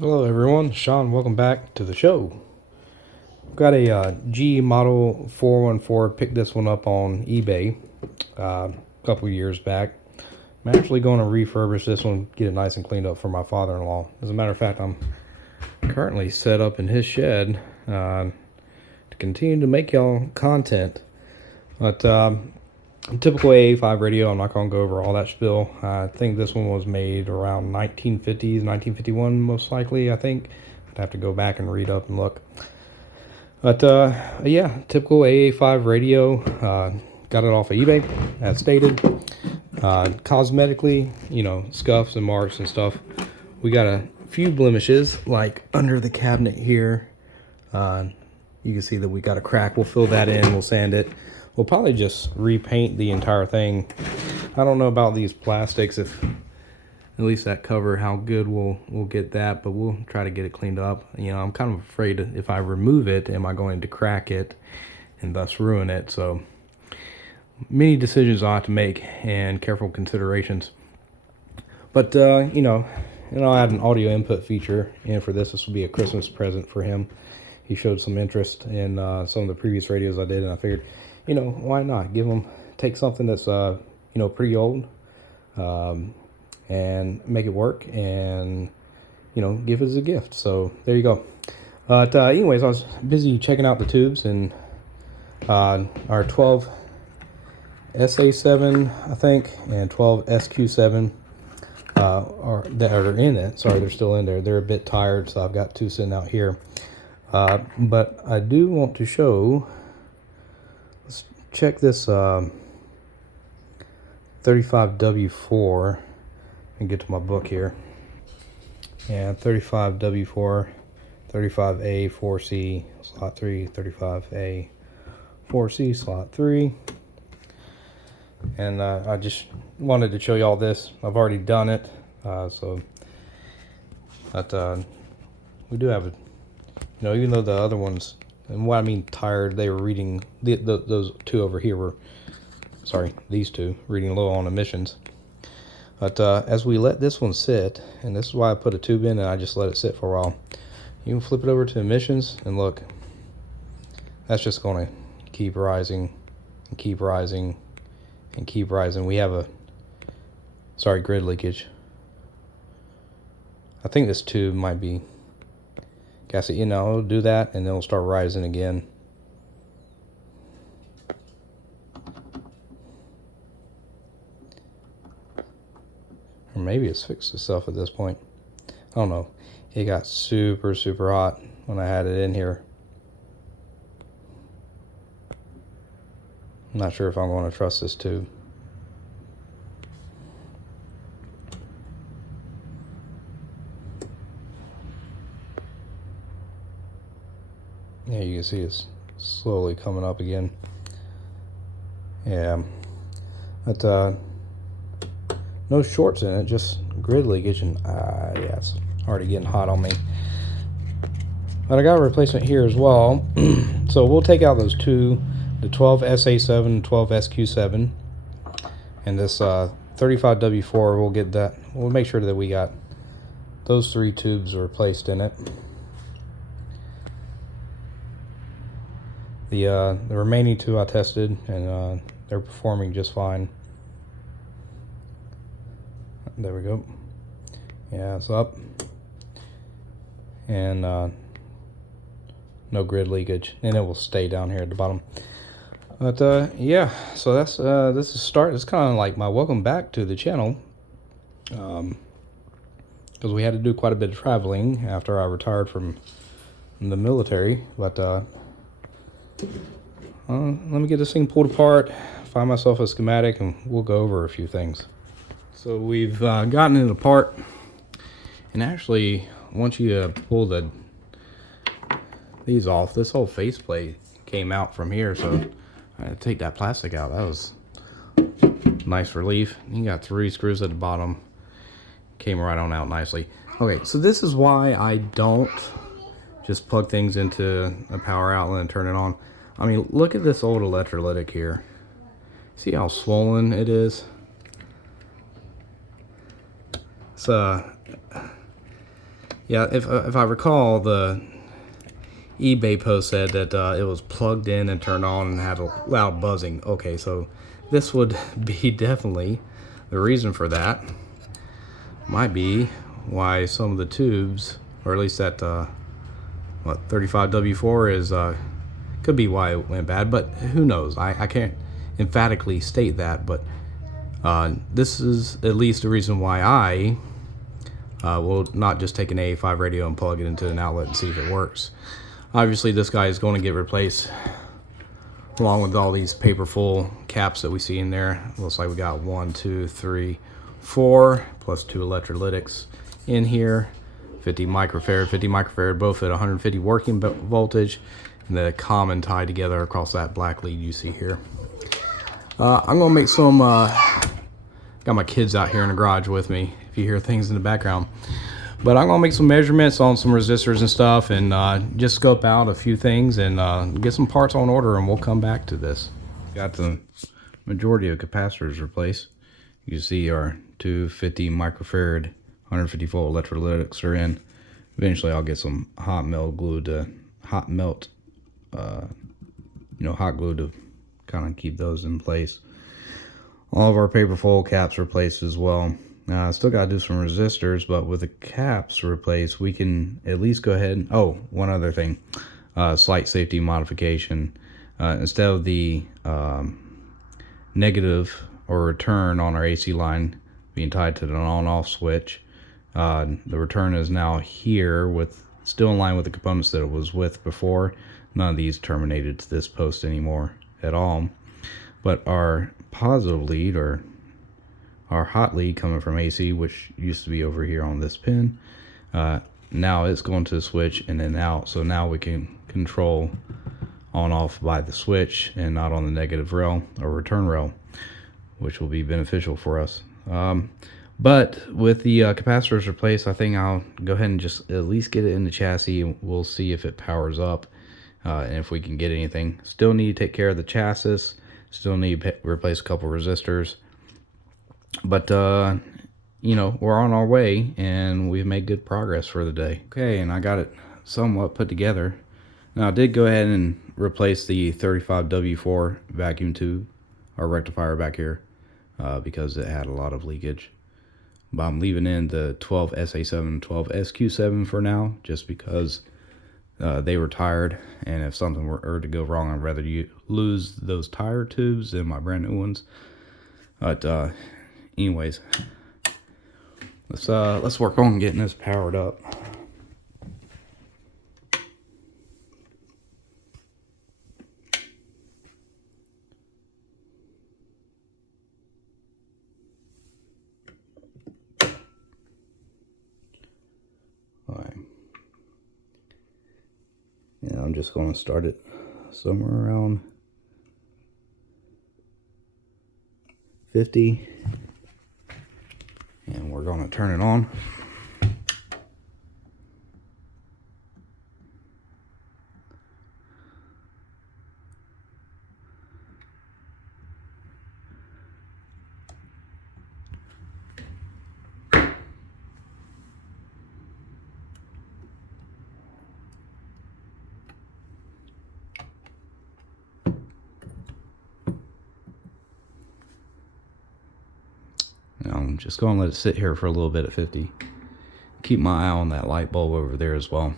Hello everyone, Sean, welcome back to the show. I've got a G Model 414, picked this one up on eBay a couple years back. I'm actually going to refurbish this one, get it nice and cleaned up for my father-in-law. As a matter of fact, I'm currently set up in his shed to continue to make y'all content. But typical AA5 radio, I'm not going to go over all that spiel. I think this one was made around 1950s, 1951 most likely, I think. I'd have to go back and read up and look. But yeah, typical AA5 radio. Got it off of eBay, as stated. Cosmetically, scuffs and marks and stuff. We got a few blemishes, like under the cabinet here. You can see that we got a crack. We'll fill that in, we'll sand it. We'll probably just repaint the entire thing. I don't know about these plastics, if at least that cover, how good we'll get that, but we'll try to get it cleaned up. I'm kind of afraid if I remove it, am I going to crack it and thus ruin it? So many decisions I have to make and careful considerations. But I had an audio input feature, and for this will be a Christmas present for him. He showed some interest in some of the previous radios I did, and I figured, why not take something that's pretty old, and make it work, and give it as a gift. So there you go. But anyways, I was busy checking out the tubes, and our 12 SA7, I think, and 12 SQ7 are in it. Sorry, they're still in there. They're a bit tired, so I've got two sitting out here. But I do want to show, let's check this 35W4 and get to my book here. And 35W4, 35A, 4C, slot 3, 35A, 4C, slot 3. And I just wanted to show you all this. I've already done it, so that we do have it. Even though the other ones, and what I mean tired, they were reading, those two over here were, sorry, these two, reading low on emissions. But as we let this one sit, and this is why I put a tube in and I just let it sit for a while, you can flip it over to emissions, and look, that's just going to keep rising and keep rising and keep rising. We have grid leakage. I think this tube might be gassy. It'll do that, and then it'll start rising again. Or maybe it's fixed itself at this point. I don't know. It got super, super hot when I had it in here. I'm not sure if I'm going to trust this tube. Yeah, you can see it's slowly coming up again. Yeah, but no shorts in it, just grid leakage, and yeah, it's already getting hot on me. But I got a replacement here as well. So we'll take out those two, the 12 SA7 and 12 SQ7, and this 35W4. We'll get that. We'll make sure that we got those three tubes replaced in it. The remaining two I tested, and they're performing just fine. There we go. Yeah, it's up, and no grid leakage, and it will stay down here at the bottom. But yeah, so that's this is a start. It's kind of like my welcome back to the channel, because we had to do quite a bit of traveling after I retired from the military. But let me get this thing pulled apart, find myself a schematic, and we'll go over a few things. So we've gotten it apart, and actually once you pull these off, this whole faceplate came out from here, so I had to take that plastic out. That was nice relief. You got 3 screws at the bottom, came right on out nicely. Okay, so this is why I don't just plug things into a power outlet and turn it on. I mean, look at this old electrolytic here. See how swollen it is? It's Yeah, if I recall, the eBay post said that it was plugged in and turned on and had a loud buzzing. Okay, so this would be definitely the reason for that. Might be why some of the tubes, or at least that 35W4 is could be why it went bad, but who knows? I can't emphatically state that, but this is at least the reason why I will not just take an AA5 radio and plug it into an outlet and see if it works. Obviously, this guy is going to get replaced along with all these paper full caps that we see in there. Looks like we got 1, 2, 3, 4 plus 2 electrolytics in here. 50 microfarad, both at 150 working voltage, and the common tied together across that black lead you see here. I'm gonna make some. Got my kids out here in the garage with me. If you hear things in the background, but I'm gonna make some measurements on some resistors and stuff, and just scope out a few things and get some parts on order, and we'll come back to this. Got the majority of capacitors replaced. You can see our 250 microfarad 150 volt electrolytics are in. Eventually I'll get some hot melt glue to hot glue to kind of keep those in place. All of our paper foil caps replaced as well. Still got to do some resistors, but with the caps replaced, we can at least go ahead and, oh, one other thing, slight safety modification. Instead of the negative or return on our AC line being tied to the on-off switch, the return is now here, with still in line with the components that it was with before. None of these terminated to this post anymore at all. But our positive lead, or our hot lead coming from AC, which used to be over here on this pin, now it's going to the switch and then out. So now we can control on off by the switch and not on the negative rail or return rail, which will be beneficial for us. But with the capacitors replaced, I think I'll go ahead and just at least get it in the chassis, and we'll see if it powers up and if we can get anything. Still need to take care of the chassis. Still need to replace a couple resistors. But, you know, we're on our way, and we've made good progress for the day. Okay, and I got it somewhat put together. Now, I did go ahead and replace the 35W4 vacuum tube, or rectifier back here, because it had a lot of leakage. But I'm leaving in the 12SA7 and 12SQ7 for now, just because they were tired, and if something were to go wrong, I'd rather you lose those tire tubes than my brand new ones. But anyways, let's work on getting this powered up. Yeah, I'm just going to start it somewhere around 50, and we're going to turn it on. I'm just going to let it sit here for a little bit at 50. Keep my eye on that light bulb over there as well.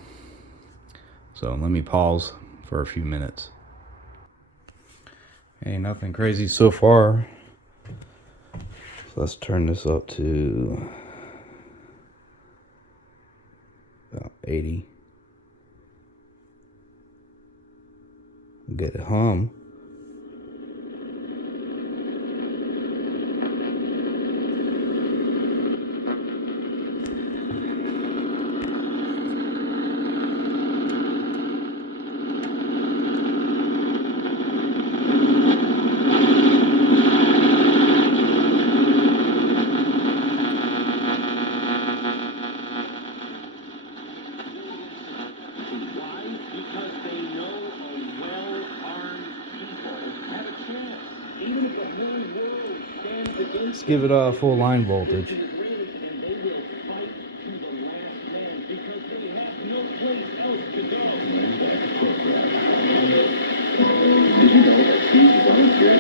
So let me pause for a few minutes. Hey, nothing crazy so far. So let's turn this up to about 80. Get it hum. Let's give it a full line voltage.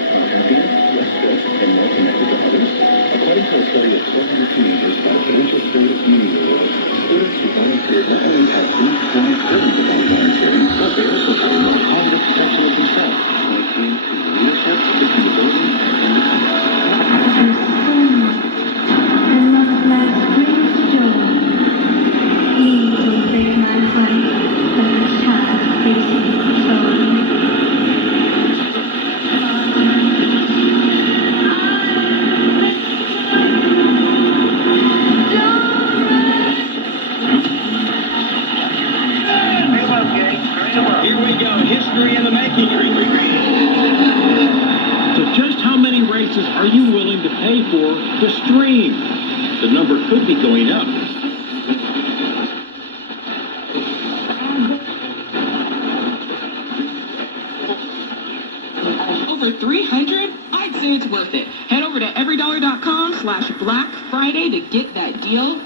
are happier, less stressed, and more connected to others? According to a study of 1,200 teenagers by Credential Students Union Awards, students who volunteered not only had deep, strong feelings about volunteering, but they also had a more positive perception of themselves when it came to leadership, dependability, and independence. Here we go, history in the making. So just how many races are you willing to pay for to stream? The number could be going up. Over 300? I'd say it's worth it. Head over to everydollar.com/Black Friday to get that deal.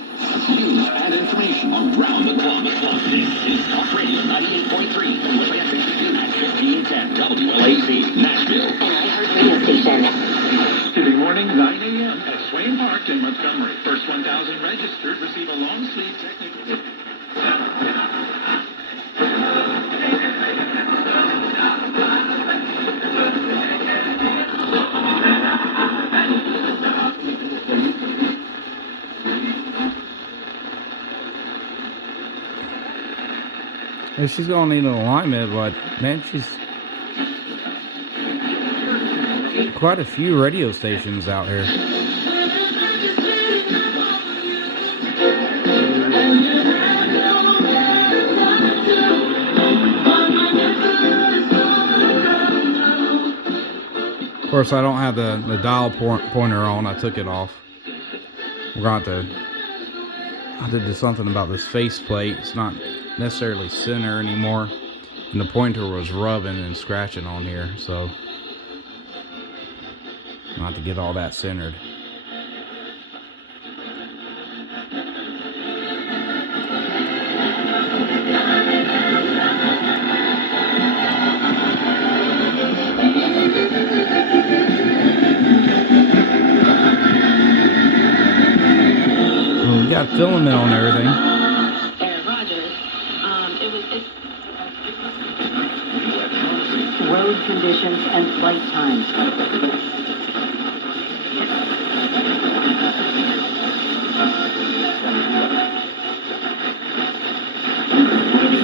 News and information around the clock. This is Talk Radio 98.3, WFHQ at 1510 WLAC, Nashville. And I heard radio station. Tuesday morning, 9 a.m. at Swain Park in Montgomery. First 1,000 registered receive a long sleeve technical. And she's gonna need an alignment, but man, she's quite a few radio stations out here. Of course, I don't have the dial pointer on. I took it off. We're going to have to do something about this faceplate. It's not necessarily center anymore, and the pointer was rubbing and scratching on here, so not to get all that centered. Well, we got filament on everything. Road conditions and flight times.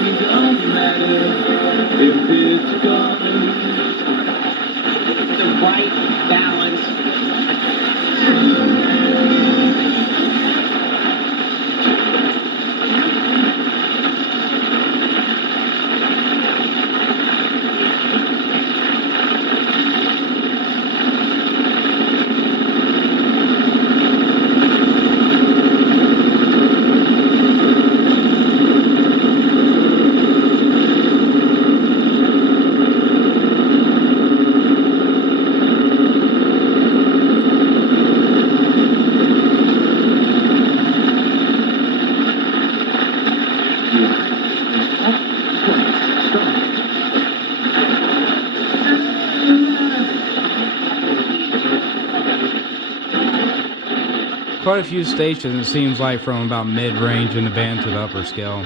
It doesn't matter if it's gone. The right balance. Quite a few stations, it seems like, from about mid-range in the band to the upper scale.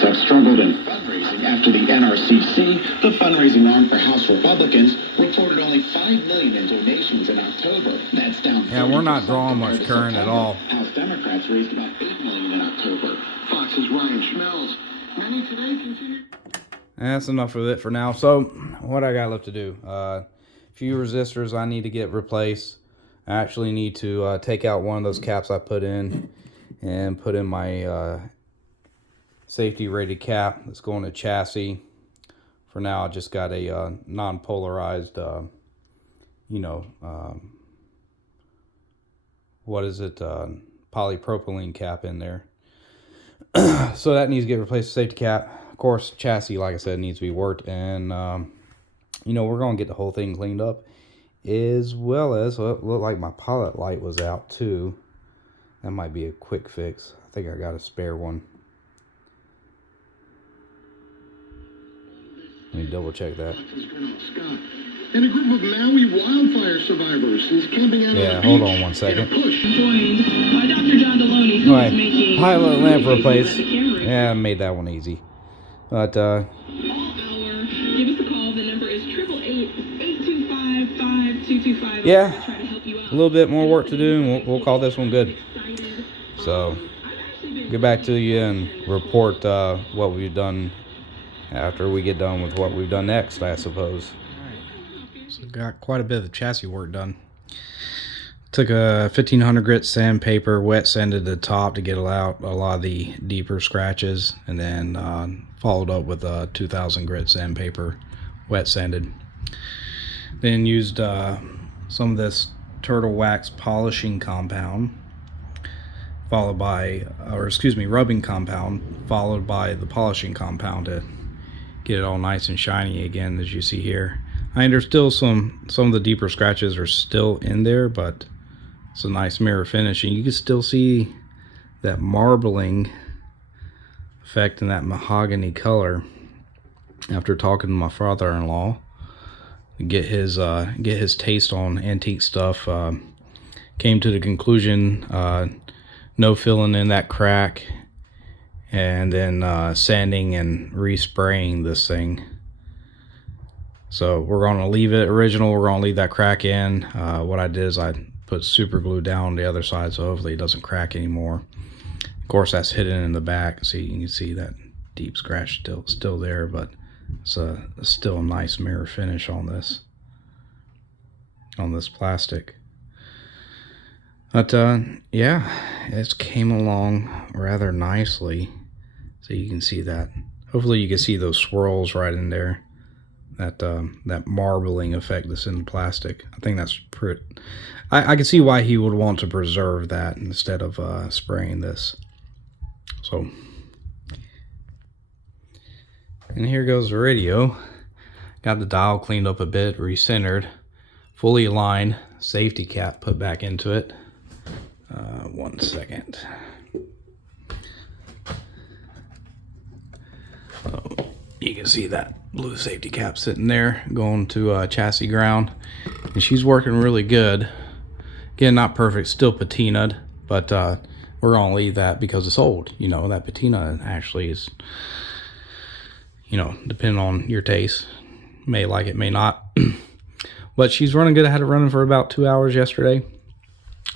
Have struggled in fundraising after the NRCC, the fundraising arm for House Republicans, reported only $5 million in donations in October. That's down. Yeah, we're not drawing much current at all. House Democrats raised about $8 million in October. Fox's Ryan Schmelz. Many today continue. That's enough of it for now. So, what I got left to do? A few resistors I need to get replaced. I actually need to take out one of those caps I put in and put in my safety rated cap that's going to chassis. For now, I just got a non-polarized, polypropylene cap in there. So that needs to get replaced, safety cap. Of course, chassis, like I said, needs to be worked, and we're going to get the whole thing cleaned up, as well as, well, it looked like my pilot light was out too. That might be a quick fix. I think I got a spare one. Let me double check that. And a group of Maui wildfire survivors is camping out Yeah, on the hold beach on one second. in a push. Joined by Dr. John Deloney, who Alright, is making pilot lamp replace. the camera. Yeah, I made that one easy. But, All hour. Give us a call. The number is 888-825-5225. yeah, Try to help you out. a little bit more work to do, and we'll call this one good. So, get back to you and report what we've done after we get done with what we've done next, I suppose. So got quite a bit of the chassis work done. Took a 1500 grit sandpaper, wet sanded the top to get out a lot of the deeper scratches, and then followed up with a 2000 grit sandpaper, wet sanded. Then used some of this turtle wax polishing compound, followed by, rubbing compound, followed by the polishing compound to get it all nice and shiny again, as you see here. I mean, there's still some of the deeper scratches are still in there, but it's a nice mirror finish, and you can still see that marbling effect in that mahogany color. After talking to my father-in-law, get his taste on antique stuff, came to the conclusion no filling in that crack, and then sanding and respraying this thing. So we're going to leave it original. We're going to leave that crack in. What I did is I put super glue down the other side, so hopefully it doesn't crack anymore. Of course, that's hidden in the back. See, you can see that deep scratch still there, but it's still a nice mirror finish on this plastic. But yeah, it came along rather nicely. So you can see that. Hopefully you can see those swirls right in there. That marbling effect that's in the plastic. I think that's pretty. I can see why he would want to preserve that instead of spraying this. So, and here goes the radio. Got the dial cleaned up a bit, recentered, fully aligned, safety cap put back into it. 1 second. So you can see that blue safety cap sitting there going to chassis ground, and she's working really good. Again, not perfect, still patinaed, but we're gonna leave that because it's old. You know, that patina actually is, you know, depending on your taste, may like it, may not. But she's running good. I had it running for about 2 hours yesterday,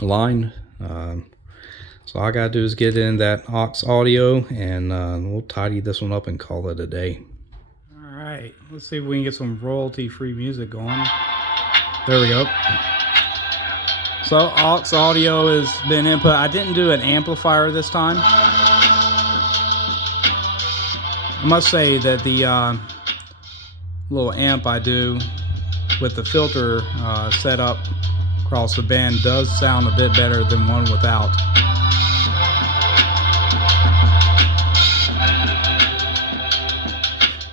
aligned. So all I gotta do is get in that aux audio, and we'll tidy this one up and call it a day. All right, let's see if we can get some royalty-free music going. There we go. So aux audio has been input. I didn't do an amplifier this time. I must say that the little amp I do with the filter set up across the band does sound a bit better than one without.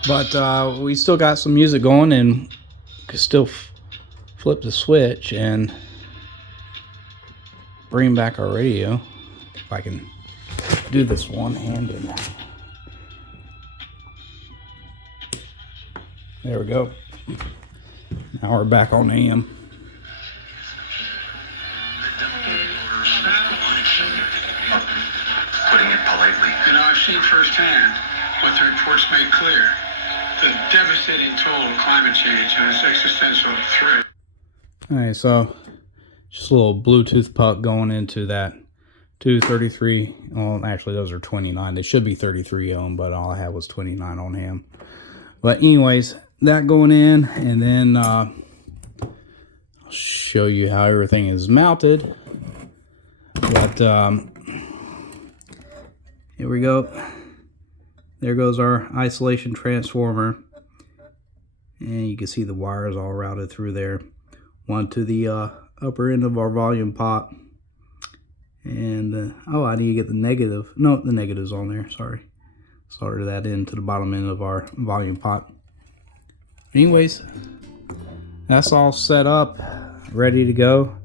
But we still got some music going, and could still flip the switch and bring back our radio. If I can do this one-handed. There we go. Now we're back on AM. Putting it politely. And I've seen firsthand what the reports make clear: the devastating toll of climate change and its existential threat. Alright, so just a little Bluetooth puck going into that 233. Well, actually those are 29. They should be 33 ohm, but all I had was 29 on him. But anyways, that going in, and then I'll show you how everything is mounted. But here we go. There goes our isolation transformer, and you can see the wires all routed through there. One to the upper end of our volume pot, and oh, I need to get the negative. No, the negative's on there. Sorry, solder that into the bottom end of our volume pot. Anyways, that's all set up, ready to go.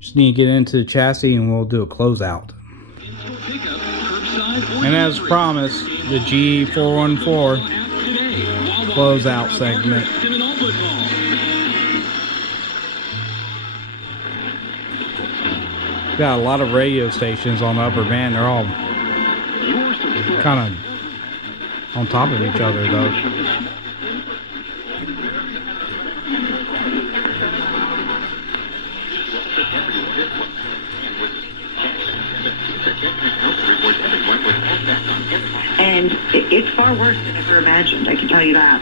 Just need to get into the chassis, and we'll do a closeout. In-store pickup, curbside And as promised, the G414 closeout segment. Got a lot of radio stations on the upper band. They're all kind of on top of each other, though. And it's far worse than ever imagined, I can tell you that.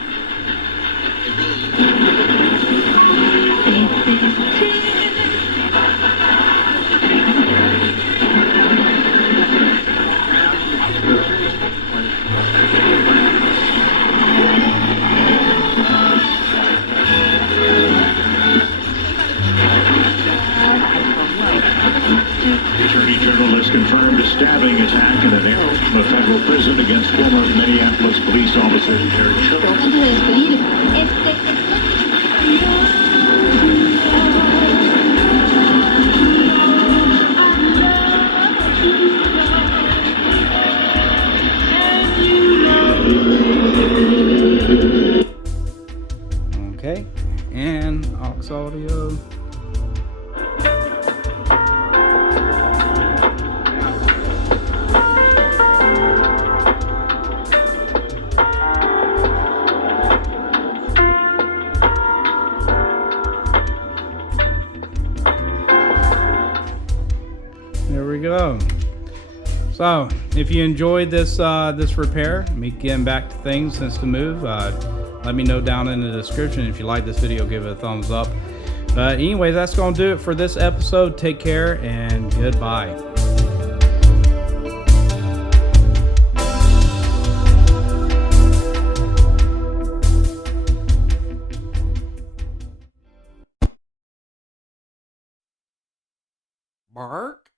The Attorney General has confirmed a stabbing attack in a federal prison against former Minneapolis police officer Eric Okay, and aux audio. There we go. So, if you enjoyed this this repair, me getting back to things since the move, let me know down in the description. If you like this video, give it a thumbs up. Anyways, that's going to do it for this episode. Take care and goodbye. Bark.